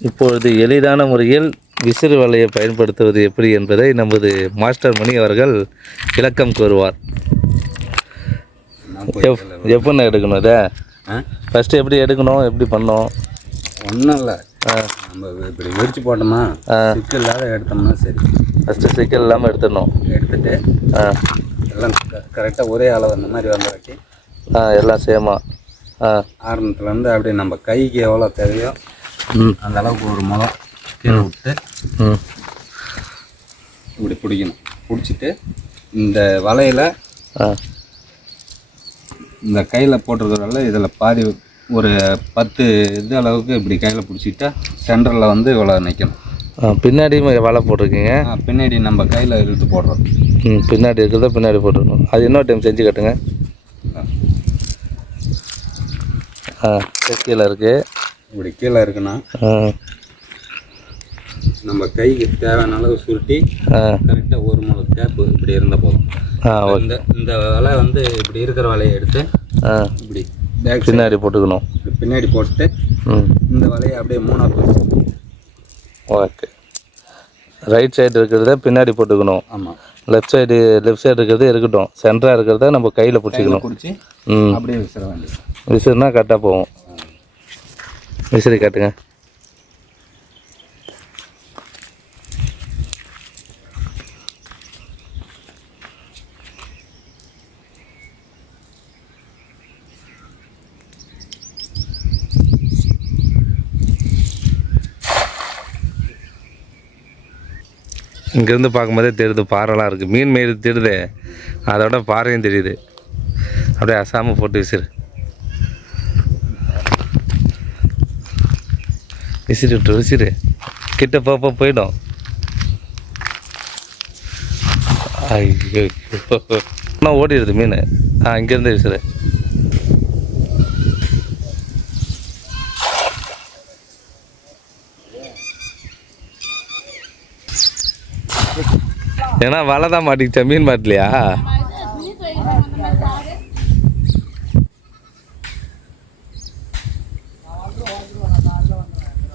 இப்பொழுது எளிதான முறையில் விசிறு வலையை பயன்படுத்துவது எப்படி என்பதை நமது மாஸ்டர் மணி அவர்கள் விளக்கம் கூறுவார். எப் எப்படிண்ணா எடுக்கணும் இதை? ஃபஸ்ட்டு எப்படி எடுக்கணும்? எப்படி பண்ணோம் ஒன்றும் இல்லை நம்ம இப்படி விரிச்சு போட்டோமா ஆ. சிக்கு இல்லாத எடுத்தோம்னா சரி. ஃபஸ்ட்டு சிக்கல் இல்லாமல் எடுத்துடணும். எடுத்துட்டு எல்லாம் கரெக்டாக ஒரே அளவு அந்த மாதிரி வந்தாட்டி ஆ எல்லாம் சேமா ஆ. ஆரம்பத்துலேருந்து அப்படியே நம்ம கைக்கு எவ்வளோ தேவையோ அந்த அளவுக்கு ஒரு முகம் கீழே விட்டு ம். இப்படி பிடிக்கணும். பிடிச்சிட்டு இந்த வலையில் இந்த கையில் போட்டிருக்கிறதால இதில் பாதி ஒரு பத்து இது அளவுக்கு இப்படி கையில் பிடிச்சிட்டா சென்டரில் வந்து இவ்வளோ நிற்கணும் ஆ பின்னாடியும் வலை போட்டிருக்கீங்க? பின்னாடி நம்ம கையில் இழுத்து போடுறோம். ம் பின்னாடி இருக்கிறத பின்னாடி போட்டுருக்கணும் அது இன்னொரு டைம் செஞ்சு காட்டுங்க. ஆ. கீழே இருக்குது இப்படி கீழே இருக்குன்னா நம்ம கைக்கு தேவையான அளவு சுருட்டி கரெக்டாக ஒரு முளை கேப்பு இப்படி இருந்தால் போதும். இந்த இந்த வலை வந்து இப்படி இருக்கிற வலையை எடுத்து இப்படி பேக் பின்னாடி போட்டுக்கணும். பின்னாடி போட்டு இந்த வலையை அப்படியே மூணாக பிரிச்சு. ஓகே. ரைட் சைடு இருக்கிறத பின்னாடி போட்டுக்கணும். ஆமாம் லெஃப்ட் சைடு லெஃப்ட் சைடு இருக்கிறது இருக்கட்டும். சென்டராக இருக்கிறத நம்ம கையில் பிடிச்சிக்கணும். பிடிச்சி ம். அப்படியே விசிற வேண்டியது. விசிறுனா கரெக்டாக போகும். விசிறி காட்டுங்க இங்கேருந்து பார்க்கும்போதே தெரியுது பாறைலாம் இருக்குது மீன் மேடு தெரியுது. அதோட பாறையும் தெரியுது. அப்படியே அசாமல் போட்டு விசிறு. விசிறு விட்டு விசிறு. கிட்ட போப்போ போயிடும். ஐயோ நான் ஓடிடுது மீன். ஆ இங்கேருந்து விசிறு. ஏன்னா வலை தான் மாட்டிக்கிச்சா? மீன் மாட்டலையா?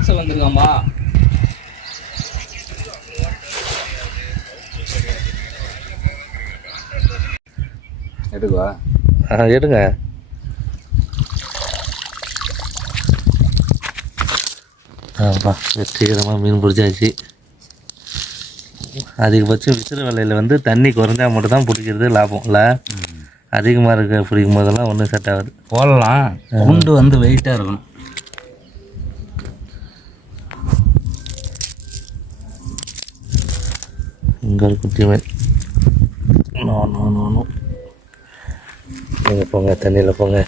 மேக்ஸில் வந்திருக்காம்பா எடுக்குவா ஆ எடுங்க. ஆப்பா வெற்றிகரமாக மீன் பிடிச்சாச்சு. அதிகபட்சம் விசிறு வலையில் வந்து தண்ணி குறைஞ்சா மட்டும் தான் பிடிக்கிறது லாபம். இல்லை? அதிகமாக இருக்க பிடிக்கும் போதெல்லாம் ஒன்றும் செட் ஆகுது. போடலாம். குண்டு வந்து வெயிட்டாக இருக்கணும் இங்கே ஒரு குட்டி மீன் நோ நோ நோ நோ நீங்கள் போங்க தண்ணியில் போங்க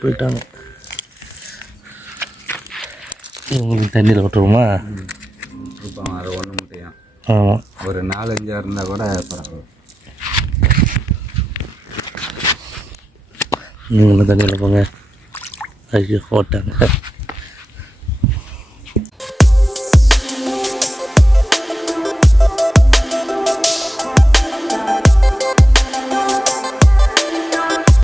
போயிட்டாங்க உங்களுக்கு தண்ணியில் விட்டுருமா அது ஒன்று முட்டையும் ஆமாம் ஒரு நாலஞ்சா இருந்தால் கூட பரவாயில்ல நீங்களும் தண்ணியில் போங்க ஐயோ ஓட்டாங்க